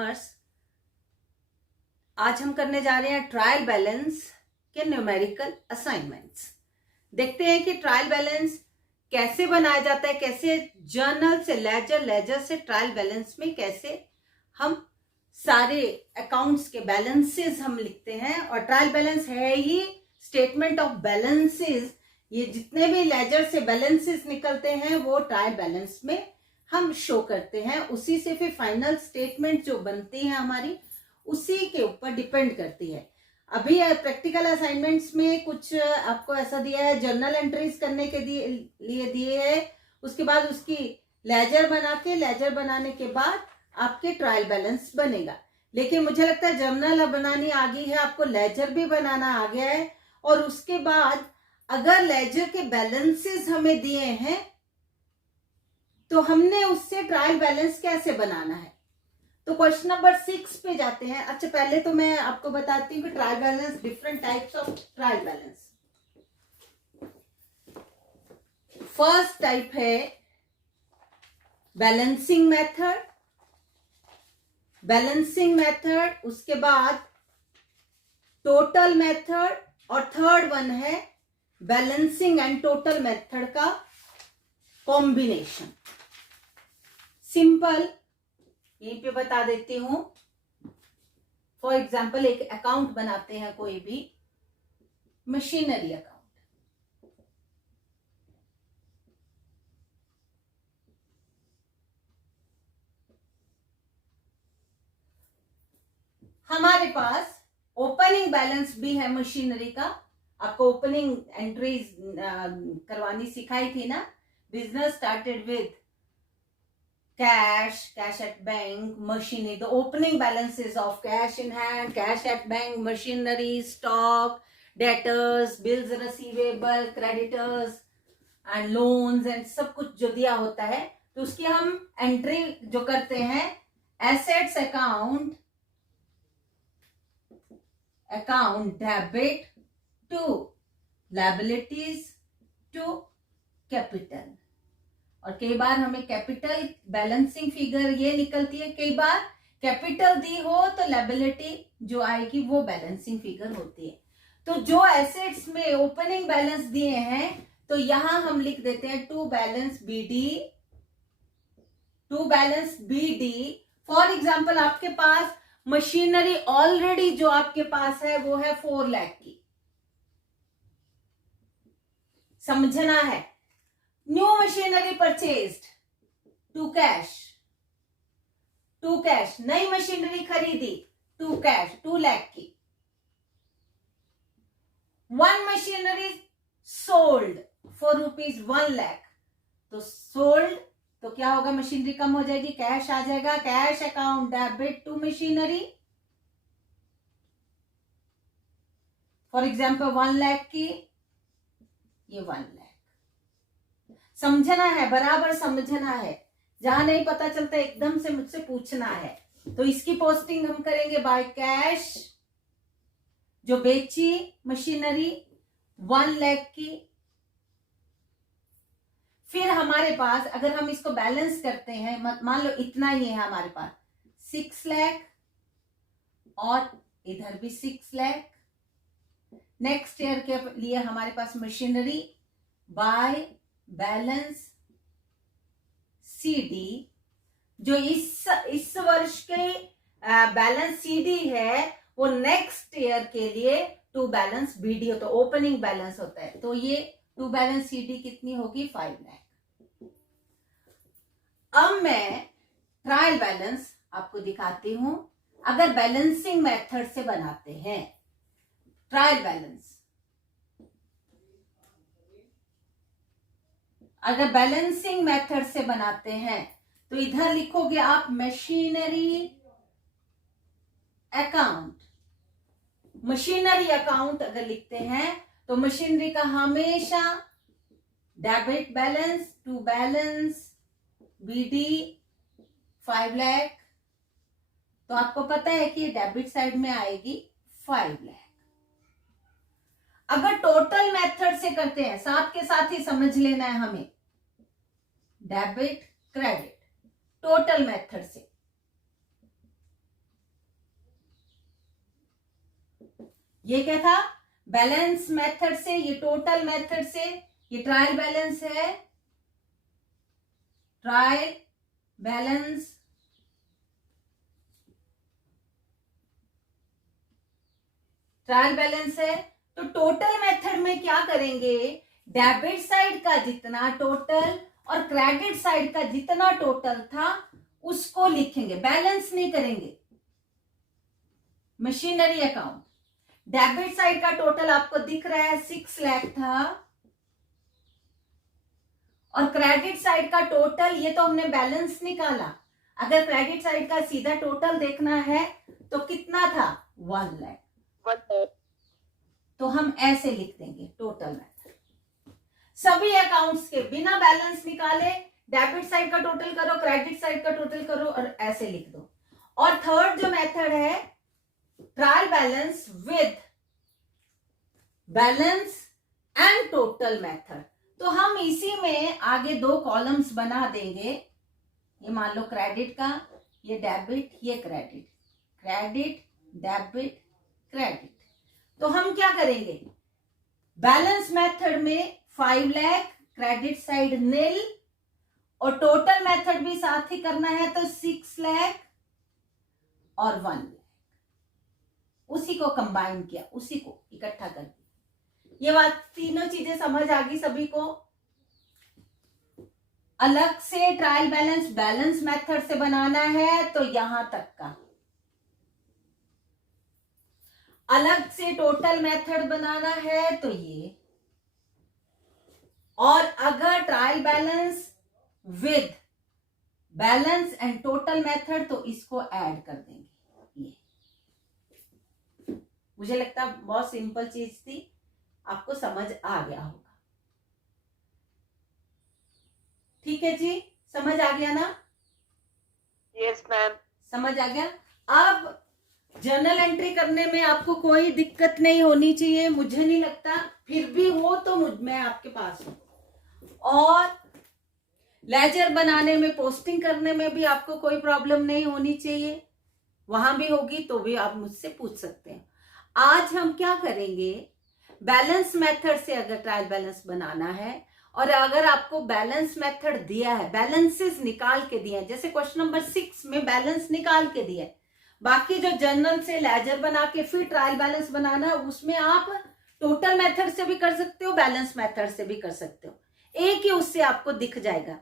Commerce. आज हम करने जा रहे हैं ट्रायल बैलेंस के न्यूमेरिकल असाइनमेंट्स। देखते हैं कि ट्रायल बैलेंस कैसे बनाया जाता है, कैसे जर्नल से लेजर, लेजर से ट्रायल बैलेंस में कैसे हम सारे अकाउंट्स के बैलेंसेस हम लिखते हैं। और ट्रायल बैलेंस है ही स्टेटमेंट ऑफ बैलेंसेस। ये जितने भी लेजर से बैलेंसेस निकलते हैं वो ट्रायल बैलेंस में हम शो करते हैं। उसी से फिर फाइनल स्टेटमेंट जो बनती है हमारी, उसी के ऊपर डिपेंड करती है। अभी प्रैक्टिकल असाइनमेंट्स में कुछ आपको ऐसा दिया है, जर्नल एंट्रीज करने के लिए दिए है, उसके बाद उसकी लेजर बना के, लेजर बनाने के बाद आपके ट्रायल बैलेंस बनेगा। लेकिन मुझे लगता है जर्नल बनानी आ गई है, आपको लेजर भी बनाना आ गया है। और उसके बाद अगर लेजर के बैलेंसेस हमें दिए हैं तो हमने उससे ट्रायल बैलेंस कैसे बनाना है। तो क्वेश्चन नंबर 6 पे जाते हैं। अच्छा, पहले तो मैं आपको बताती हूँ कि trial balance, different types of trial balance. First type है बैलेंसिंग मेथड, बैलेंसिंग मेथड, उसके बाद टोटल मेथड, और थर्ड वन है बैलेंसिंग एंड टोटल मेथड का कॉम्बिनेशन। सिंपल यहीं पे बता देती हूं। फॉर एग्जाम्पल एक अकाउंट बनाते हैं, कोई भी मशीनरी अकाउंट। हमारे पास ओपनिंग बैलेंस भी है मशीनरी का। आपको ओपनिंग एंट्रीज करवानी सिखाई थी ना। Business started with cash at bank, machinery. The opening balances of cash in hand, cash at bank, machinery, stock, debtors, bills receivable, creditors and loans and सब कुछ जो दिया होता है, तो उसकी हम एंट्री जो करते हैं, assets account debit to liabilities to capital। और कई बार हमें कैपिटल बैलेंसिंग फिगर ये निकलती है, कई बार कैपिटल दी हो तो लायबिलिटी जो आएगी वो बैलेंसिंग फिगर होती है। तो जो एसेट्स में ओपनिंग बैलेंस दिए हैं तो यहां हम लिख देते हैं to balance BD, to balance BD. For example आपके पास मशीनरी ऑलरेडी जो आपके पास है वो है 4 लाख की, समझना है। New machinery purchased to cash, to cash. नई मशीनरी खरीदी टू कैश, 2 लाख की। 1 machinery sold for rupees 1 lakh. तो सोल्ड तो क्या होगा, मशीनरी कम हो जाएगी, कैश आ जाएगा। Cash account debit to machinery. For example 1 lakh की, ये 1 लाख। समझना है, बराबर समझना है। जहां नहीं पता चलता एकदम से मुझसे पूछना है। तो इसकी पोस्टिंग हम करेंगे बाय कैश, जो बेची मशीनरी 1 लाख की। फिर हमारे पास अगर हम इसको बैलेंस करते हैं, मान लो इतना ही है हमारे पास 6 लाख, और इधर भी 6 लाख। नेक्स्ट ईयर के लिए हमारे पास मशीनरी बाय बैलेंस सीडी, जो इस वर्ष के बैलेंस सीडी है वो नेक्स्ट ईयर के लिए टू बैलेंस बीडी होता है, ओपनिंग बैलेंस होता है। तो ये टू बैलेंस सीडी कितनी होगी, 5 लाख। अब मैं ट्रायल बैलेंस आपको दिखाती हूं। अगर बैलेंसिंग मेथड से बनाते हैं ट्रायल बैलेंस, अगर बैलेंसिंग मेथड से बनाते हैं तो इधर लिखोगे आप मशीनरी अकाउंट। मशीनरी अकाउंट अगर लिखते हैं तो मशीनरी का हमेशा debit balance to balance BD 5 lakh. तो आपको पता है कि डेबिट साइड में आएगी 5 लाख। अगर टोटल मेथड से करते हैं, साथ के साथ ही समझ लेना है हमें, डेबिट क्रेडिट टोटल मेथड से, ये क्या था, बैलेंस मेथड से, ये टोटल मेथड से, ये ट्रायल बैलेंस है, ट्रायल बैलेंस है। तो टोटल मेथड में क्या करेंगे, डेबिट साइड का जितना टोटल और क्रेडिट साइड का जितना टोटल था उसको लिखेंगे, बैलेंस नहीं करेंगे। मशीनरी अकाउंट, डेबिट साइड का टोटल आपको दिख रहा है 6 लाख था, और क्रेडिट साइड का टोटल, ये तो हमने बैलेंस निकाला, अगर क्रेडिट साइड का सीधा टोटल देखना है तो कितना था, 1 लाख। तो हम ऐसे लिख देंगे टोटल मेथड, सभी अकाउंट्स के बिना बैलेंस निकाले डेबिट साइड का टोटल करो, क्रेडिट साइड का टोटल करो और ऐसे लिख दो। और थर्ड जो मेथड है trial balance with balance and total method, तो हम इसी में आगे 2 कॉलम्स बना देंगे। ये मान लो क्रेडिट का, ये डेबिट, ये क्रेडिट, क्रेडिट डेबिट क्रेडिट। तो हम क्या करेंगे, बैलेंस मेथड में 5 लाख, क्रेडिट साइड नील, और टोटल मेथड भी साथ ही करना है तो 6 लाख और 1 लाख, उसी को कंबाइन किया, उसी को इकट्ठा कर दिया। ये बात, तीनों चीजें समझ आ गई सभी को। अलग से ट्रायल बैलेंस बैलेंस मेथड से बनाना है तो यहां तक का, अलग से टोटल मेथड बनाना है तो ये, और अगर trial balance with balance and total method तो इसको ऐड कर देंगे। ये मुझे लगता है बहुत सिंपल चीज थी, आपको समझ आ गया होगा। ठीक है जी, समझ आ गया ना? यस मैम, समझ आ गया। अब जर्नल एंट्री करने में आपको कोई दिक्कत नहीं होनी चाहिए, मुझे नहीं लगता, फिर भी हो तो मैं आपके पास हूं। और लेजर बनाने में, पोस्टिंग करने में भी आपको कोई प्रॉब्लम नहीं होनी चाहिए, वहां भी होगी तो भी आप मुझसे पूछ सकते हैं। आज हम क्या करेंगे, बैलेंस मेथड से अगर ट्रायल बैलेंस बनाना है और अगर आपको बैलेंस मेथड दिया है, बैलेंसेस निकाल के दिए हैं, जैसे क्वेश्चन नंबर 6 में बैलेंस निकाल के दिया है, बाकी जो जर्नल से लेजर बना के फिर ट्रायल बैलेंस बनाना है उसमें आप टोटल मेथड से भी कर सकते हो, बैलेंस मेथड से भी कर सकते हो, एक ही उससे आपको दिख जाएगा,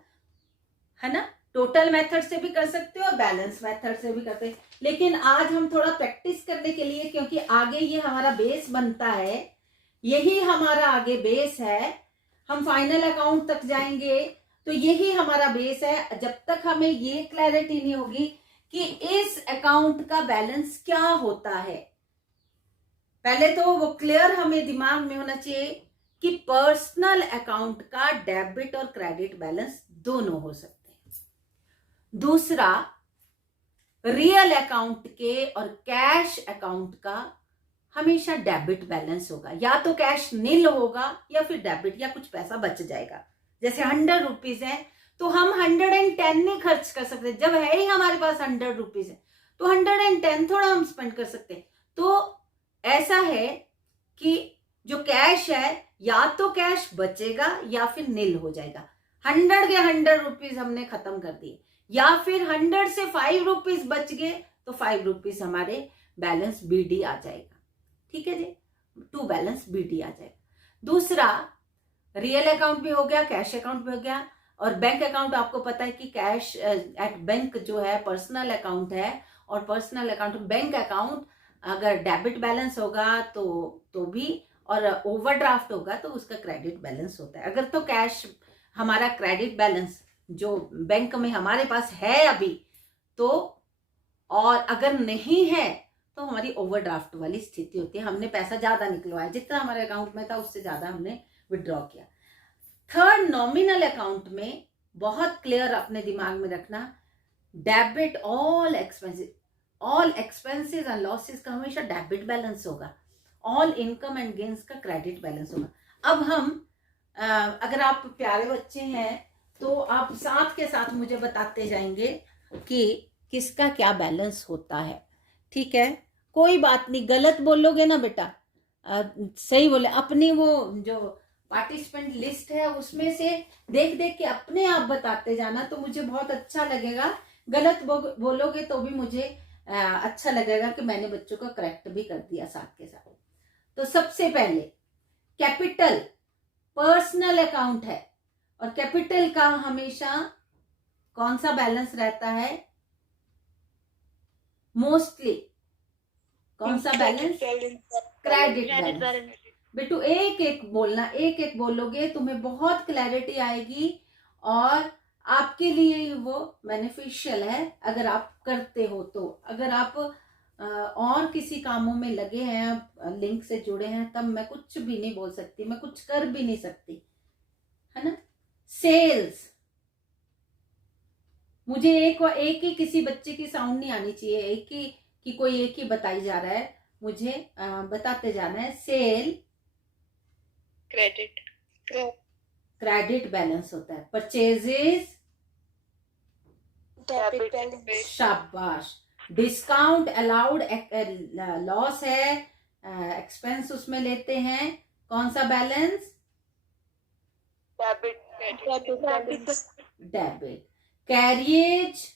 है ना। टोटल मेथड से भी कर सकते हो, बैलेंस मेथड से भी करते हैं। लेकिन आज हम थोड़ा प्रैक्टिस करने के लिए, क्योंकि आगे ये हमारा बेस बनता है, यही हमारा आगे बेस है, हम फाइनल अकाउंट तक जाएंगे तो यही हमारा बेस है। जब तक हमें ये क्लैरिटी नहीं होगी कि इस अकाउंट का बैलेंस क्या होता है, पहले तो वो क्लियर हमें दिमाग में होना चाहिए कि पर्सनल अकाउंट का डेबिट और क्रेडिट बैलेंस दोनों हो सकते हैं। दूसरा, रियल अकाउंट के और कैश अकाउंट का हमेशा डेबिट बैलेंस होगा, या तो कैश नील होगा या फिर डेबिट, या कुछ पैसा बच जाएगा। जैसे 100 रुपीज है तो हम 110 नहीं खर्च कर सकते, जब है ही हमारे पास 100 रुपीज है तो 110 थोड़ा हम स्पेंड कर सकते हैं। तो ऐसा है कि जो कैश है, या तो कैश बचेगा या फिर नील हो जाएगा। 100 के 100 रुपीज हमने खत्म कर दिए, या फिर 100 से 5 रुपीज बच गए तो 5 रुपीज हमारे बैलेंस बीडी आ जाएगा। ठीक है जी, टू बैलेंस बीडी आ जाएगा। दूसरा, रियल अकाउंट भी हो गया, कैश अकाउंट भी हो गया, और बैंक अकाउंट आपको पता है कि कैश एट बैंक जो है पर्सनल अकाउंट है, और पर्सनल अकाउंट बैंक अकाउंट अगर डेबिट बैलेंस होगा तो भी, और ओवरड्राफ्ट होगा तो उसका क्रेडिट बैलेंस होता है। अगर तो कैश हमारा क्रेडिट बैलेंस जो बैंक में हमारे पास है अभी तो, और अगर नहीं है तो हमारी ओवरड्राफ्ट वाली स्थिति होती है, हमने पैसा ज्यादा निकलवाया, जितना हमारे अकाउंट में था उससे ज्यादा हमने विड्रॉ किया। थर्ड, नॉमिनल अकाउंट में बहुत क्लियर अपने दिमाग में रखना, debit all expenses and losses का हमेशा डेबिट बैलेंस होगा, ऑल इनकम एंड गेन्स का क्रेडिट बैलेंस होगा। अब हम अगर आप प्यारे बच्चे हैं तो आप साथ के साथ मुझे बताते जाएंगे कि किसका क्या बैलेंस होता है। ठीक है, कोई बात नहीं, गलत बोलोगे ना बेटा सही बोले, अपनी वो जो पार्टिसिपेंट लिस्ट है उसमें से देख देख के अपने आप बताते जाना, तो मुझे बहुत अच्छा लगेगा। गलत बोलोगे तो भी मुझे अच्छा लगेगा कि मैंने बच्चों को करेक्ट भी कर दिया साथ के साथ। तो सबसे पहले कैपिटल पर्सनल अकाउंट है, और कैपिटल का हमेशा कौन सा बैलेंस रहता है? मोस्टली कौन सा बैलेंस? Credit balance. बेटू एक एक बोलना, एक एक बोलोगे तुम्हें बहुत क्लैरिटी आएगी, और आपके लिए वो बेनिफिशियल है अगर आप करते हो तो। अगर आप और किसी कामों में लगे हैं, लिंक से जुड़े हैं, तब मैं कुछ भी नहीं बोल सकती, मैं कुछ कर भी नहीं सकती, है ना। सेल्स, मुझे एक ही किसी बच्चे की साउंड नहीं आनी चाहिए, एक ही कि कोई एक ही बताई जा रहा है, मुझे बताते जाना है। सेल क्रेडिट बैलेंस होता है। Purchases debit balance. शाबाश। डिस्काउंट अलाउड लॉस है, एक्सपेंस उसमें लेते हैं, कौन सा बैलेंस? डेबिट। कैरियज,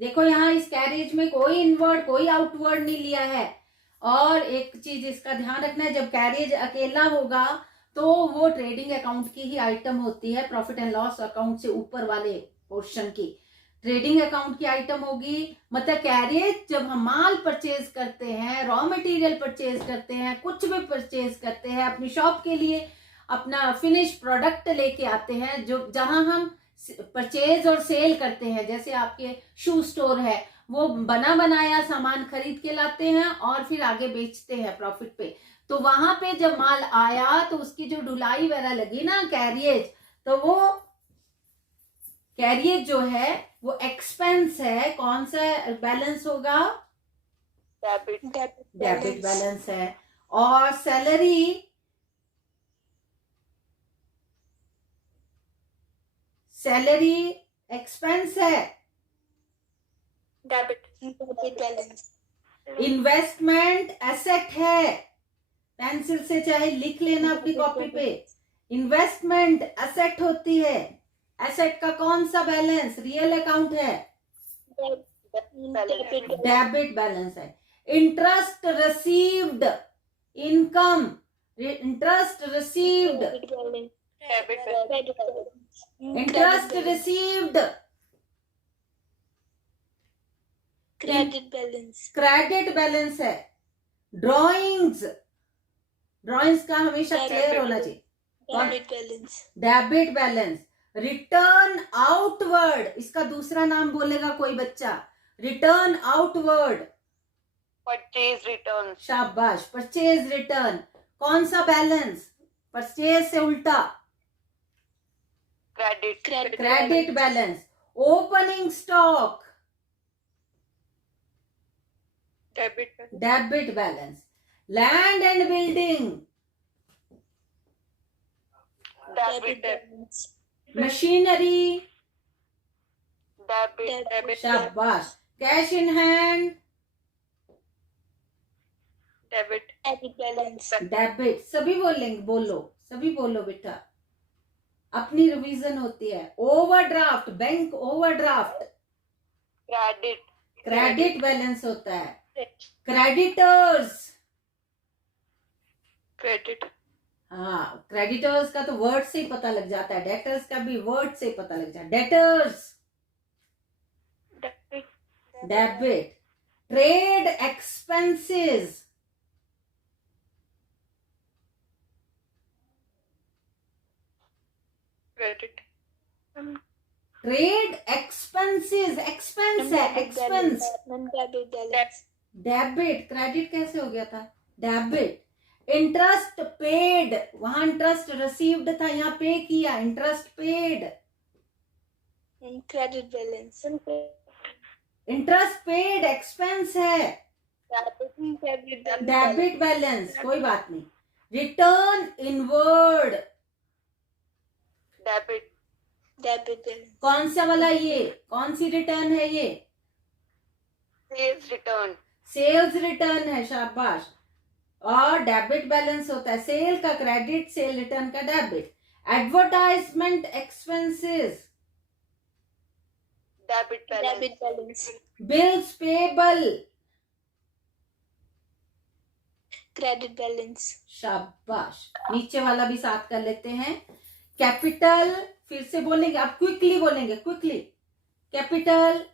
देखो यहाँ इस कैरियज में कोई इनवर्ड कोई आउटवर्ड नहीं लिया है। और एक चीज इसका ध्यान रखना है, जब कैरियज अकेला होगा तो वो ट्रेडिंग अकाउंट की ही आइटम होती है, प्रॉफिट एंड लॉस अकाउंट से ऊपर वाले पोर्शन की ट्रेडिंग अकाउंट की आइटम होगी। मतलब कैरियज जब हम माल परचेज करते हैं, रॉ मटेरियल परचेज करते हैं, कुछ भी परचेज करते हैं अपनी शॉप के लिए, अपना फिनिश प्रोडक्ट लेके आते हैं, जो जहां हम परचेज और सेल करते हैं, जैसे आपके शू स्टोर है, वो बना बनाया सामान खरीद के लाते हैं और फिर आगे बेचते हैं प्रॉफिट पे। तो वहां पे जब माल आया तो उसकी जो ढुलाई वगैरह लगी ना, कैरियज, तो वो कैरियज जो है वो एक्सपेंस है। कौन सा बैलेंस होगा? डेबिट बैलेंस है। और सैलरी एक्सपेंस है, डेबिट बैलेंस। इन्वेस्टमेंट एसेट है, पेंसिल से चाहे लिख लेना अपनी कॉपी पे, इन्वेस्टमेंट एसेट होती है। एसेट का कौन सा बैलेंस? रियल अकाउंट है, डेबिट बैलेंस है। इंटरेस्ट रिसीव्ड, income, interest received, interest received, credit balance है। ड्रॉइंग्स का हमेशा क्लियर होना चाहिए, डेबिट बैलेंस। रिटर्न आउटवर्ड, इसका दूसरा नाम बोलेगा कोई बच्चा, रिटर्न आउटवर्ड, परचेज रिटर्न। शाबाश। परचेज रिटर्न, कौन सा बैलेंस? परचेज से उल्टा, credit balance. Opening stock, debit balance. Land and building, machinery, शाबाश। Cash in hand, debit. सभी बोलेंगे, सभी बोलो बेटा, अपनी रिवीजन होती है। Overdraft, bank overdraft, credit balance होता है। क्रेडिटर्स, हाँ, क्रेडिटर्स का तो वर्ड से ही पता लग जाता है, डेटर्स का भी वर्ड से ही पता लग जाता है। Debtors, debit. Trade expenses, trade expenses, expense है, एक्सपेंस, डेबिट। क्रेडिट कैसे हो गया था? डेबिट। इंटरेस्ट पेड, वहां इंटरेस्ट रिसीव्ड था, यहाँ पे किया, interest paid, credit balance. Interest paid expense है, डेबिट बैलेंस, कोई बात नहीं। Return inward, debit balance. कौन सा वाला? ये कौन सी रिटर्न है? ये सेल्स रिटर्न। सेल्स रिटर्न है, शाबाश। और डेबिट बैलेंस होता है सेल का क्रेडिट, सेल रिटर्न का debit. Advertisement expenses, Debit balance. Bills payable, Credit balance. शाबाश। नीचे वाला भी साथ कर लेते हैं। कैपिटल, फिर से बोलेंगे, आप क्विकली बोलेंगे, quickly. Capital,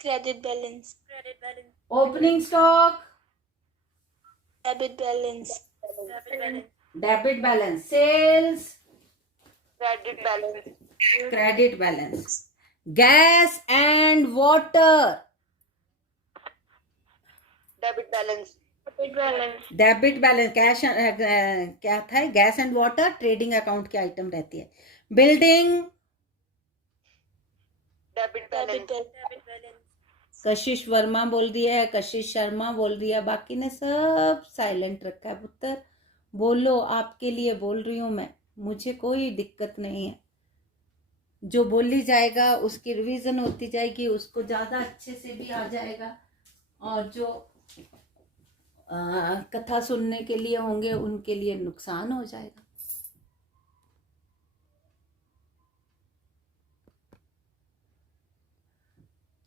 Credit balance. Opening stock, Debit balance. Debit balance, sales, Credit balance. Credit balance. Gas and water, Debit balance. Debit balance. Debit बैलेंस, कैश, क्या था, गैस एंड वाटर ट्रेडिंग अकाउंट की आइटम रहती है। Building, Debit balance. कशिश वर्मा बोल दिया है, कशिश शर्मा बोल दिया, बाकी ने सब साइलेंट रखा है। पुत्र बोलो, आपके लिए बोल रही हूं मैं, मुझे कोई दिक्कत नहीं है। जो बोली जाएगा उसकी रिवीजन होती जाएगी, उसको ज्यादा अच्छे से भी आ जाएगा, और जो कथा सुनने के लिए होंगे उनके लिए नुकसान हो जाएगा।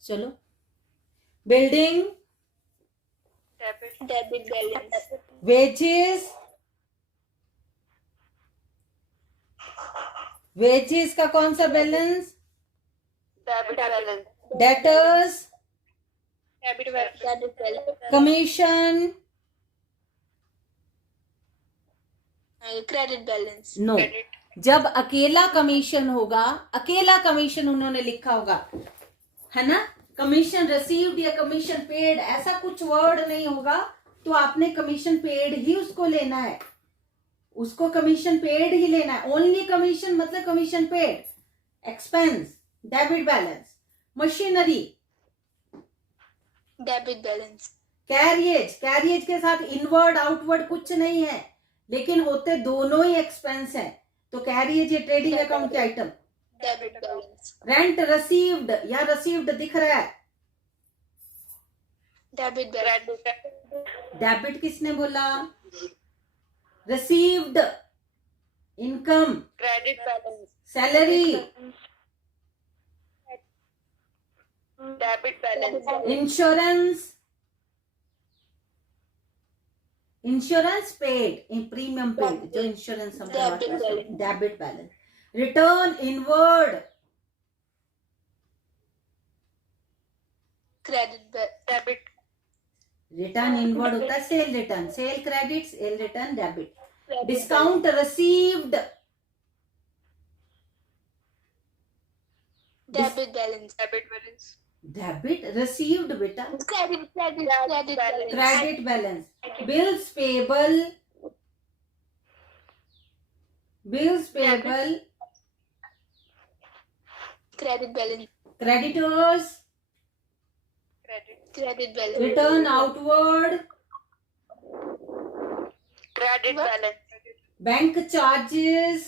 चलो, building, Debit balance. Wages, wages का कौन सा balance, Debit balance. Debtors, Debit balance. Commission, Credit balance. No. जब अकेला कमीशन होगा, अकेला कमीशन उन्होंने लिखा होगा, है ना, कमीशन रिसीव्ड या कमीशन पेड, ऐसा कुछ वर्ड नहीं होगा, तो आपने कमीशन पेड ही उसको लेना है, उसको कमीशन पेड ही लेना है। ओनली कमीशन मतलब commission paid. Expense, debit balance. Machinery, Debit balance. Carriage, carriage के साथ इनवर्ड आउटवर्ड कुछ नहीं है, लेकिन होते दोनों ही एक्सपेंस है, तो कैरियज ये ट्रेडिंग अकाउंट की item. Debit balance. Rent received या रिसीव्ड दिख रहा है, Debit balance. डेबिट किसने बोला, received. Income, Credit balance. Salary, Debit balance. Insurance, insurance paid, premium paid, जो इंश्योरेंस हम करवाते हैं, debit balance. Return inward, Debit. Return inward होता है cell return, cell credit, cell return debit. Discount received, Debit balance. Debit balance. Debit received बेटा, Credit balance. Credit balance. Bills payable, bills payable, Credit balance. Creditors, Credit balance. Return outward, Credit balance. Bank charges,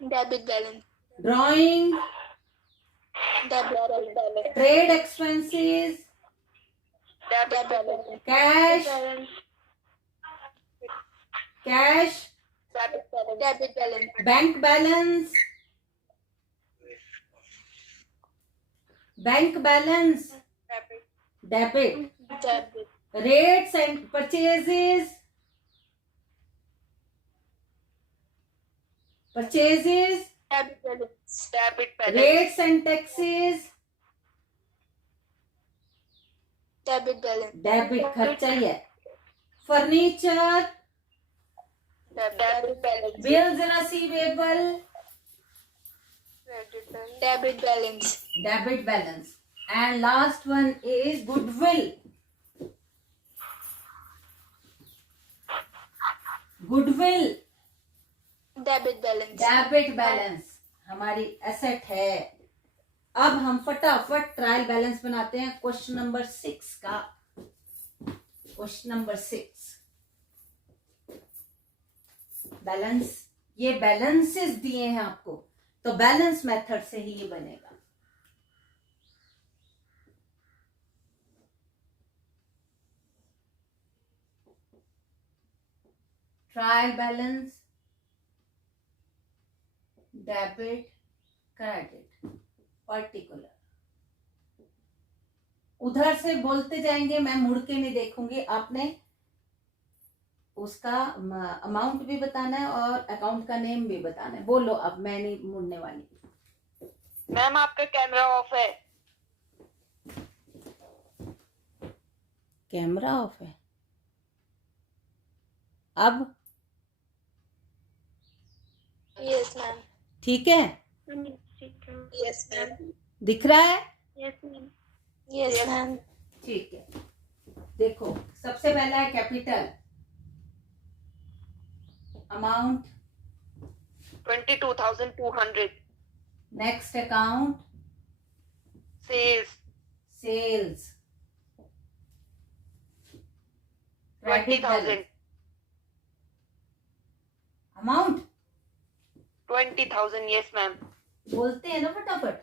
Debit balance. Drawing, Debit balance. Trade expenses, Debit balance. Cash, cash, Debit balance. Bank balance, bank balance, debit. Debit. Rates and purchases, purchases, Debit balance. Debit balance. Rates and taxes, Debit balance. Debit खर्चा ही है। Furniture, Debit balance. Bills receivable, Debit balance. Debit balance. And last one is goodwill, goodwill, Debit balance. Debit balance हमारी asset है। अब हम फटाफट trial balance बनाते हैं question number 6 का। क्वेश्चन नंबर 6, बैलेंस, ये बैलेंसेस दिए हैं आपको, तो बैलेंस मेथड से ही ये बनेगा। Trial balance, debit, credit, particular. उधर से बोलते जाएंगे, मैं मुड़ के नहीं देखूंगी, आपने उसका अमाउंट भी बताना है और अकाउंट का नेम भी बताना है। बोलो अब, मैं नहीं मुड़ने वाली। मैम आपका कैमरा ऑफ है। कैमरा ऑफ है अब? Yes ma'am. ठीक है, यस मैम। दिख रहा है? Yes ma'am. Yes ma'am. ठीक है, देखो सबसे पहला है capital amount, 22,200। Next account sales sales, 20,000। Amount 20,000 yes ma'am. बोलते हैं ना फटाफट,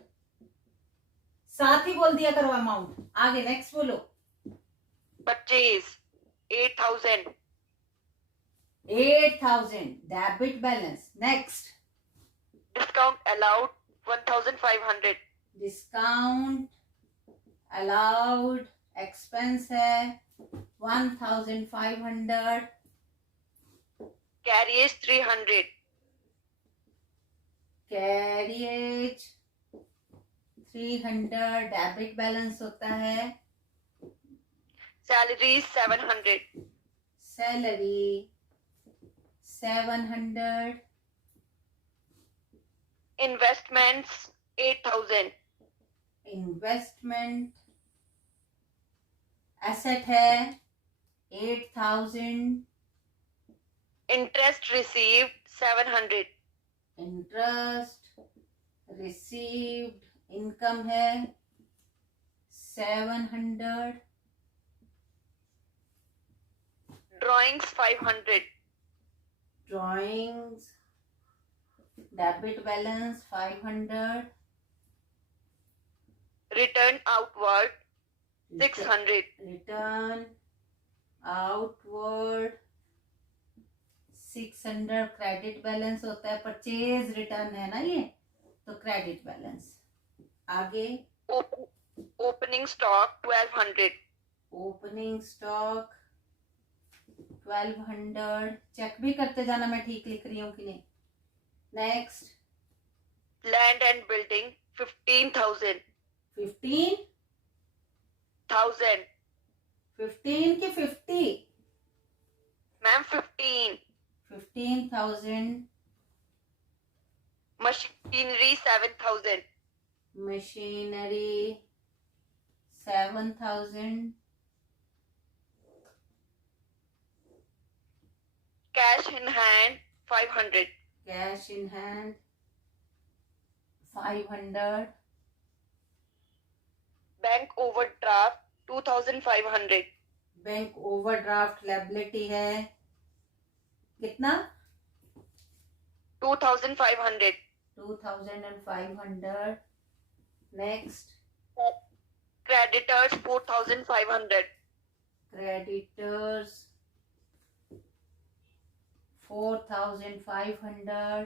साथ ही बोल दिया करो अमाउंट। आगे नेक्स्ट बोलो। Purchase 8,000। 8,000 debit balance. Next discount allowed 1,500। Discount allowed, expense है 1,500। कैरियज 300। कैरियज 300 डेबिट बैलेंस होता है। Salary 700। Salary 700। Investments 8,000। Investment asset है 8,000। Interest received 700। इंटरेस्ट रिसीव्ड इनकम है 700। Drawings 500। Drawings debit balance 500। Return outward 600। Return outward 600। Credit balance होता है, purchase return है ना ये, तो क्रेडिट बैलेंस। आगे opening stock 1200। Opening stock 1200। Check भी करते जाना मैं ठीक लिख रही हूँ कि नहीं। Next land and building 15,000। 15,000 की 50? Ma'am 15। 15,000। Machinery 7,000। Machinery 7,000। Cash in hand 500। Cash in hand 500। Bank overdraft 2,500। Bank overdraft liability है कितना? 2,500। 2,500। Next creditors 4,500। Creditors 4,500।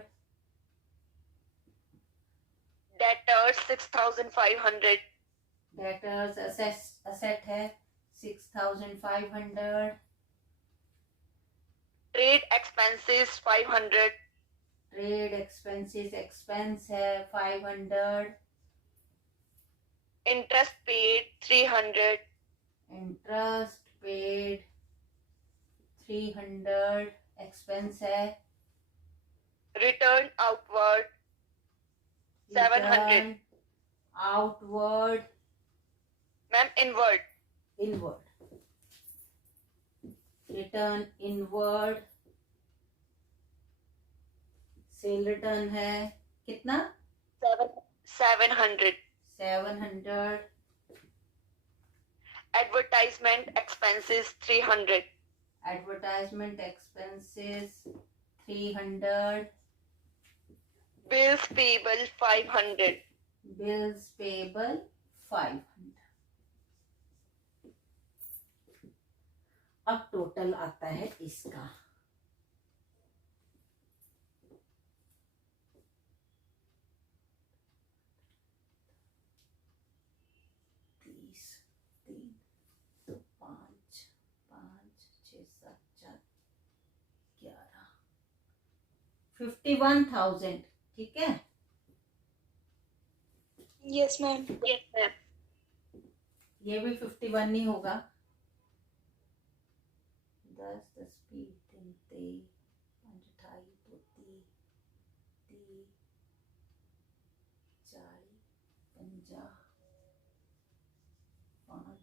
Debtors 6,500। Debtors asset है 6,500। Trade expenses 500। Trade expenses expense है 500। Interest paid 300। Interest paid 300 expense है। Return outward 700। Outward ma'am inward inward. Return inward. Sale return है कितना? 700। 700। Advertisement expenses 300। Advertisement expenses 300। Bills payable 500। Bills payable 500। अब total आता है इसका 51,000, ठीक है। Yes, ma'am. Yes, ma'am. ये भी 51 नहीं होगा। 10 10 20 3 23 5 28 32 30 40 50 5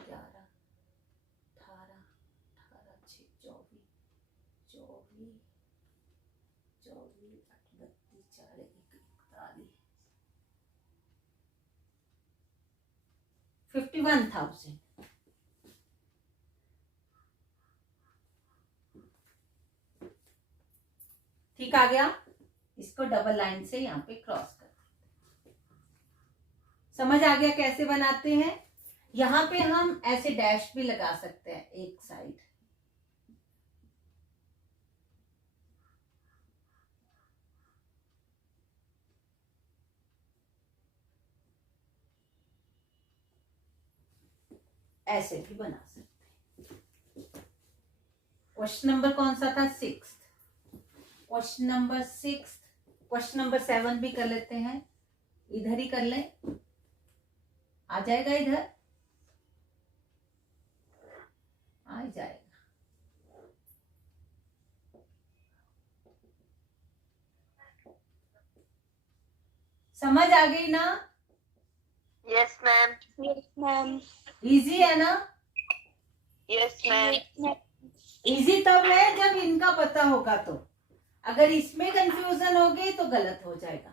11 18 18 6 24 24 24 8 32 40 41 51,000। ठीक आ गया। इसको डबल लाइन से यहाँ पे क्रॉस कर, समझ आ गया कैसे बनाते हैं। यहाँ पे हम ऐसे डैश भी लगा सकते हैं एक साइड। ऐसे भी बना सकते हैं। क्वेश्चन नंबर कौन सा था? 6। Question number 6। क्वेश्चन नंबर 7 भी कर लेते हैं, इधर ही कर लें, आ जाएगा, इधर आ जाएगा। समझ आ गई ना? Yes, ma'am. Yes, ma'am. Easy है ना? Yes, ma'am. Yes, ma'am. Easy तब है जब इनका पता होगा, तो अगर इसमें कंफ्यूजन होगी तो गलत हो जाएगा।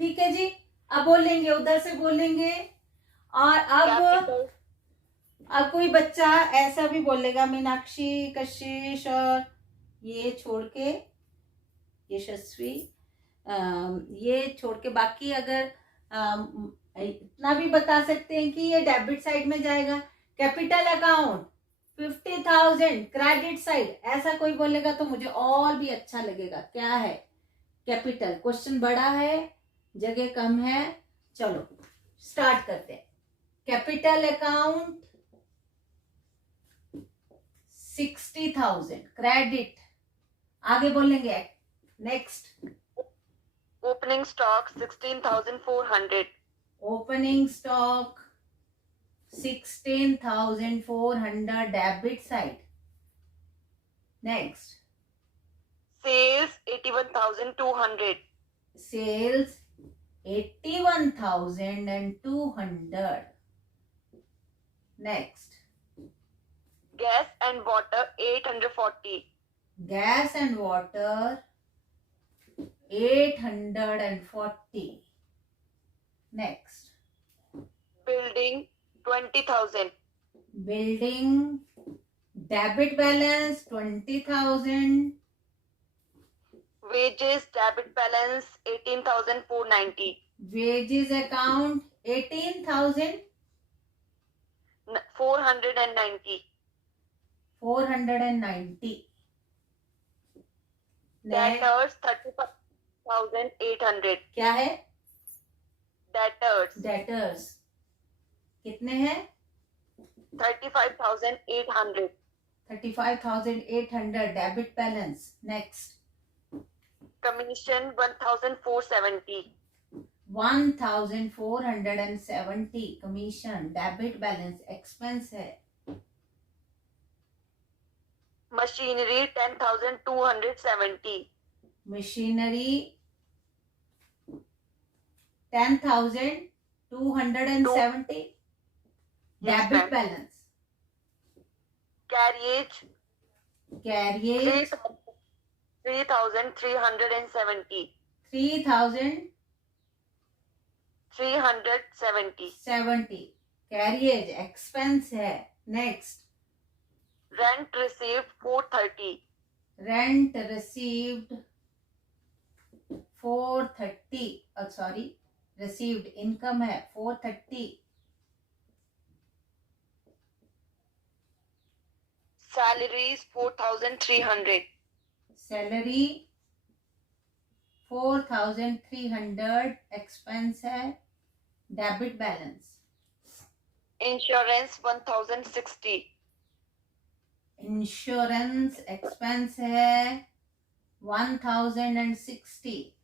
ठीक है जी, अब बोलेंगे, उधर से बोलेंगे। और Capital. अब कोई बच्चा ऐसा भी बोलेगा, मीनाक्षी, कशिश और ये छोड़ के, यशस्वी, ये छोड़ के बाकी अगर इतना भी बता सकते हैं कि ये डेबिट साइड में जाएगा। कैपिटल अकाउंट 50,000 क्रेडिट साइड, ऐसा कोई बोलेगा तो मुझे और भी अच्छा लगेगा। क्या है? कैपिटल। क्वेश्चन बड़ा है, जगह कम है। चलो स्टार्ट करते हैं। कैपिटल अकाउंट 60,000 क्रेडिट, आगे बोलेंगे। Next, Opening stock 16,400. Opening stock 16,400 debit side. Next, Sales 81,200. Sales 81,200। Next, Gas and water 840. Gas and water 840। Next, Building 20,000. Building debit balance 20,000। Wages debit balance 18,490. Wages account 18,490। 490. Debtors 35,800. क्या है? Debtors debtors कितने हैं? 35,800. 35,800 debit balance. Next, Commission 1,470. 1,470 commission debit balance expense है। Machinery 10,270. Machinery 10,270 Yes, debit ma'am. Balance. Carriage carriage 3,370. 3,370 370. Carriage expense है। Next, Rent received 430. Rent received 430, sorry received income है 430। Salaries 4,300. Salary 4,300 expense है debit balance. Insurance 1,060. Insurance expense है 1060.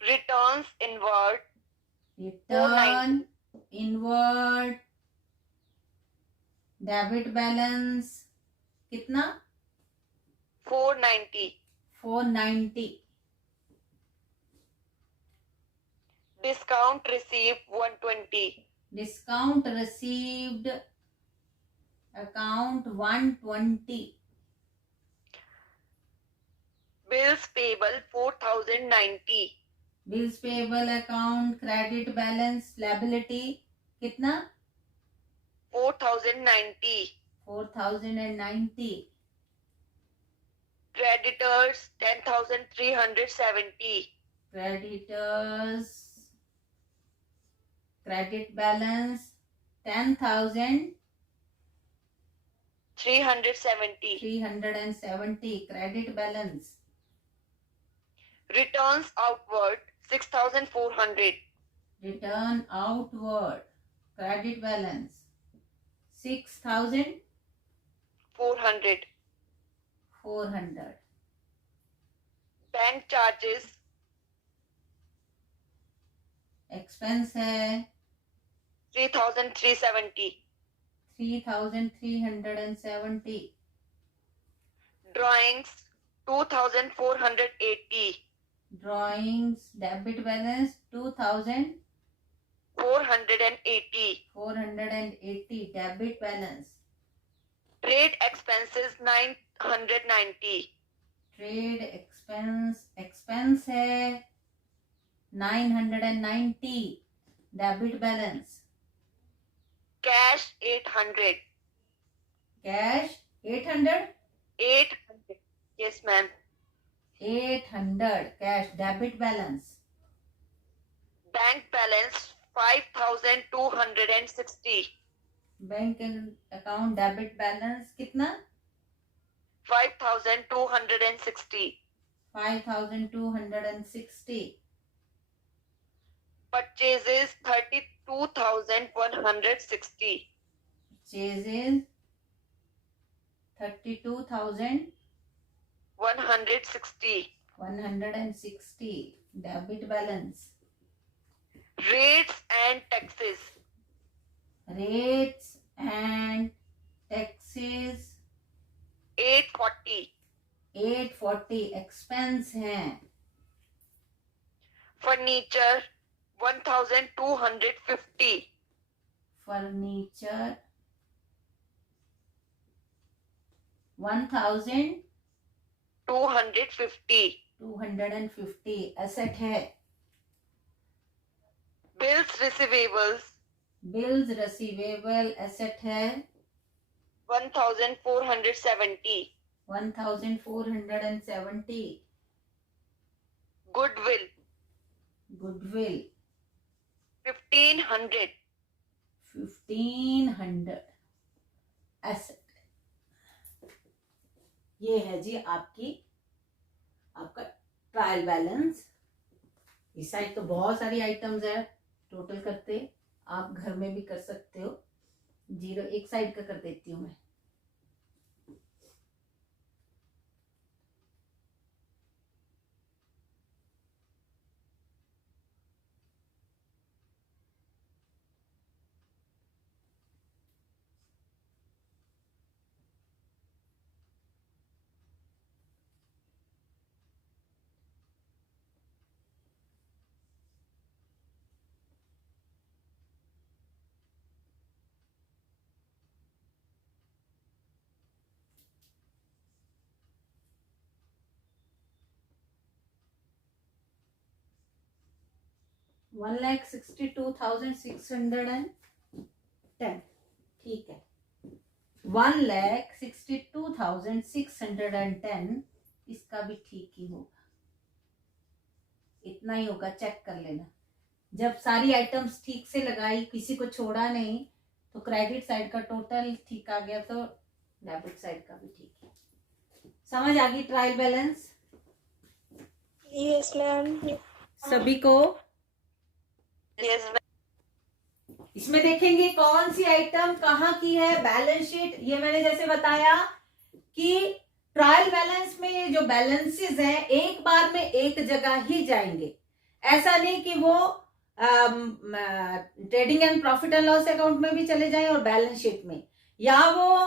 Returns inward Return inward debit balance कितना? 490. 490. Discount received 120. Discount received account 120. Bills payable 4090. Bills payable account credit balance liability कितना? 4090. 4090. Creditors 10,370. Creditors credit balance 10,370. 370. Credit balance. Returns outward 6,400. Return outward credit balance 6,400. 400. Bank charges expense है 3,370. 3,370. Drawings 2,480. Drawings debit balance 480. 2,480. Debit balance. Trade expenses 990. Trade expense है 990. Debit balance. Cash 800. Cash 800. 800. Yes, ma'am. 800. Cash debit balance. Bank balance 5,260. Bank account debit balance कितना? 5,260. 5,260. Purchases 32,160. Purchases 32,160. 160. Debit balance. Rates and taxes Rates and taxes 840. 840. Expense हैं Furniture 1,250. Furniture 1,250. 250. Asset है. Bills receivables bills receivable asset है 1,470. 1,470. Goodwill goodwill 1,500. 1,500. Asset. ये है जी आपका trial balance. इस side तो बहुत सारी आइटम्स है. टोटल करते आप घर में भी कर सकते हो. जीरो एक साइड का कर देती हूँ मैं. $1,62,610. ठीक है. 1,62,610. इसका भी ठीक ही होगा. इतना ही होगा. चेक कर लेना. जब सारी आइटम्स ठीक से लगाई, किसी को छोड़ा नहीं, तो क्रेडिट साइड का टोटल ठीक आ गया, तो डेबिट साइड का भी ठीक है. समझ आ गई ट्रायल बैलेंस Yes, ma'am. सभी को? Yes, ma'am. इसमें देखेंगे कौन सी आइटम कहाँ की है. बैलेंस शीट, ये मैंने जैसे बताया कि ट्रायल बैलेंस में ये जो बैलेंसेस हैं एक बार में एक जगह ही जाएंगे। ऐसा नहीं कि वो trading and profit and loss account में भी चले जाएं और बैलेंस शीट में, या वो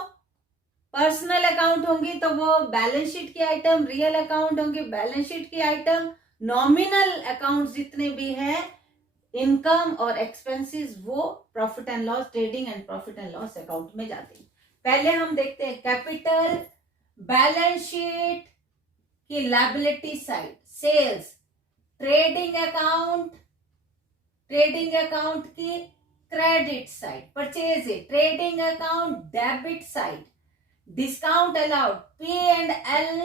पर्सनल अकाउंट होंगी तो वो बैलेंस शीट की आइटम, रियल अकाउंट होंगी बैलेंस शीट की आइटम, नॉमिनल अकाउंट जितने भी हैं इनकम और एक्सपेंसेस वो profit and loss, trading and profit and loss account में जाते हैं। पहले हम देखते हैं कैपिटल बैलेंस शीट की liability side, sales, trading account की credit side, purchase trading account debit side, discount allowed P&L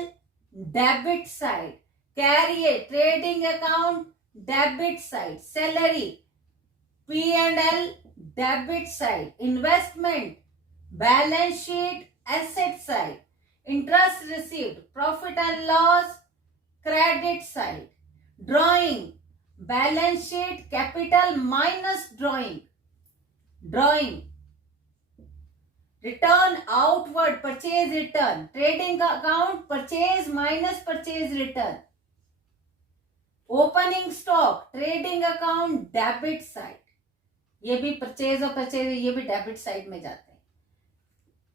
debit side, carrier trading account debit side, salary P&L debit side, investment balance sheet asset side, interest received profit and loss credit side, drawing balance sheet capital minus drawing, return outward purchase return, trading account purchase minus purchase return, opening stock trading account debit side, ये भी purchase और purchase ये भी debit side में जाते हैं।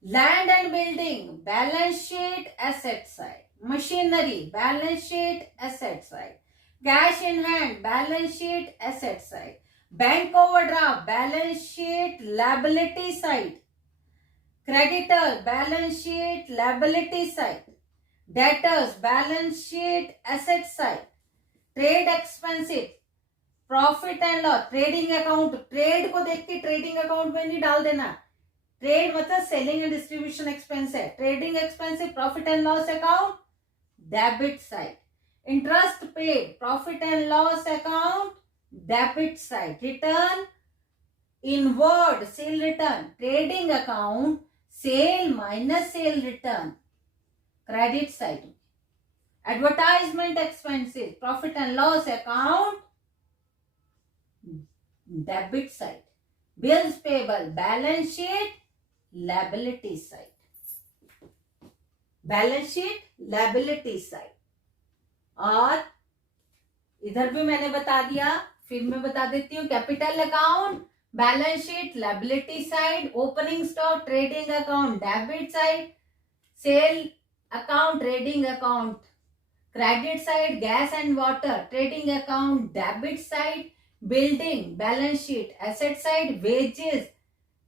Land and building balance sheet asset side, machinery balance sheet asset side, cash in hand balance sheet asset side, bank overdraft balance sheet liability side, creditor balance sheet liability side, debtors balance sheet asset side, trade expensive profit and loss, trading account, trade को देख के trading account में नहीं डाल देना, trade मतलब selling and distribution expense है, trading expensive profit and loss account debit side, interest paid profit and loss account debit side, return inward sale return trading account sale minus sale return credit side, advertisement expenses profit and loss account debit side, bills payable balance sheet liability side, balance sheet liability side. और इधर भी मैंने बता दिया, फिर मैं बता देती हूँ, capital account balance sheet liability side, opening stock trading account debit side, sale account trading account credit side, gas and water trading account debit side, building balance sheet asset side, wages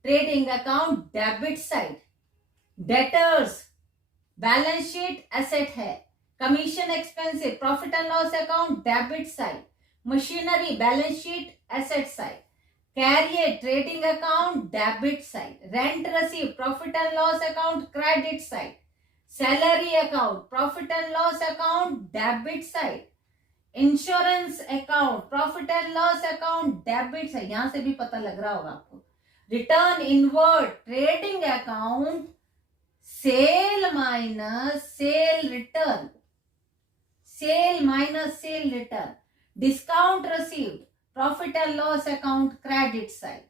trading account debit side, debtors balance sheet asset है, commission expensive profit and loss account debit side, machinery balance sheet asset side, carrier trading account debit side, rent receive profit and loss account credit side, salary account profit and loss account debit side, insurance account profit and loss account debit side, यहां से भी पता लग रहा होगा आपको, return inward trading account sale minus sale return, sale minus sale return, discount received profit and loss account credit side,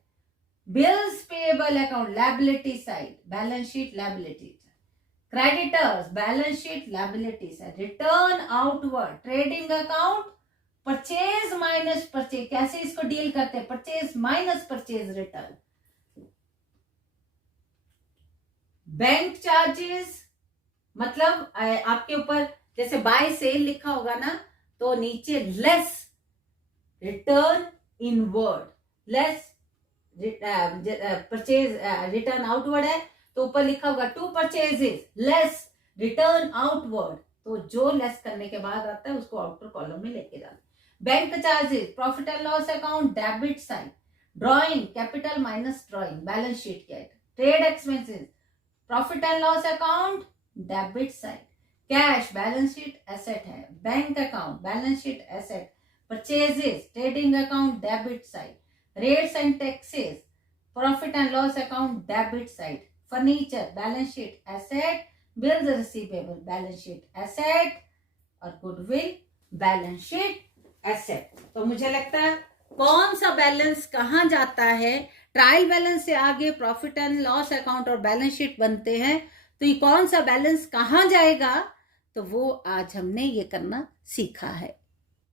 bills payable account liability side, balance sheet liability, creditors balance sheet liability side, return outward trading account purchase minus purchase, कैसे इसको deal करते हैं, purchase minus purchase return, bank charges मतलब आपके ऊपर जैसे bye cell लिखा होगा ना तो नीचे less return inward, less purchase return outward है तो ऊपर लिखा होगा to purchases less return outward, तो जो लेस करने के बाद आता है उसको आउटर कॉलम में लेके जाना। Bank charges profit and loss account debit side, drawing capital minus drawing balance sheet के item, trade expenses profit and loss account debit side, cash balance sheet asset है, bank account balance sheet asset, purchases trading account debit side, rates and taxes profit and loss account debit side, furniture balance sheet asset, bills receivable balance sheet asset और goodwill balance sheet asset. तो मुझे लगता है कौन सा balance कहाँ जाता है, ट्रायल बैलेंस से आगे प्रॉफिट एंड लॉस अकाउंट और बैलेंस शीट बनते हैं, तो ये कौन सा बैलेंस कहाँ जाएगा, तो वो आज हमने ये करना सीखा है।